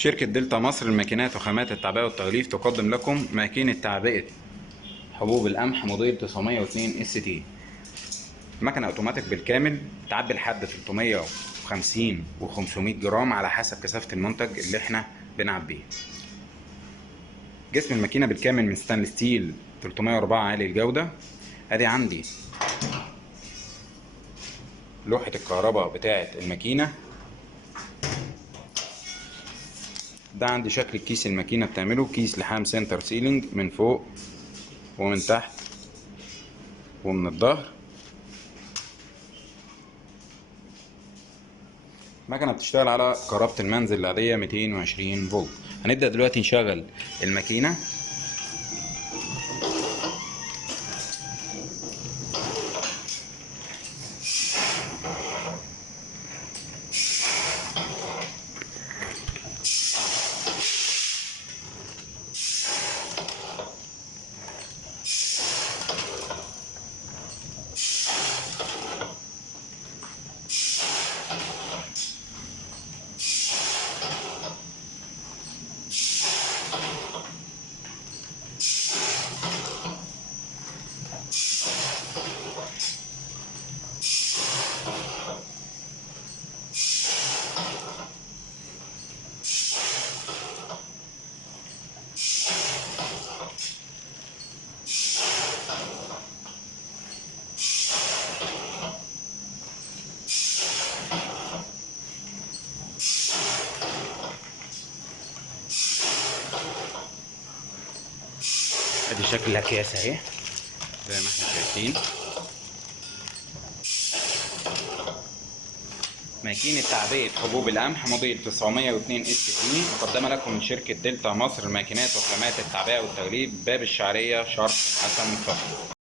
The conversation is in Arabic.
شركة دلتا مصر للماكينات وخامات التعبئة والتغليف تقدم لكم ماكينة تعبئة حبوب القمح موديل 902 اس تي. مكنة اوتوماتيك بالكامل، تعبي لحد 350 و 500 جرام على حسب كثافة المنتج اللي احنا بنعبيه. جسم الماكينة بالكامل من ستانلس ستيل 304 عالي الجودة. ادي عندي لوحة الكهرباء بتاعة الماكينة. ده عندي شكل كيس الماكينة بتعمله، كيس لحام سنتر سيلينج من فوق ومن تحت ومن الظهر. المكنة بتشتغل على كهرباء المنزل العادية 220 فولت. هنبدأ دلوقتي نشغل الماكينة. ادي شكل الاكياس اهي زي ما احنا شايفين. ماكينة تعبئة حبوب القمح موديل 902 اس تي مقدمة لكم من شركة دلتا مصر للماكينات وخامات التعبئة والتغليف، باب الشعرية، شرق حسن مصطفى.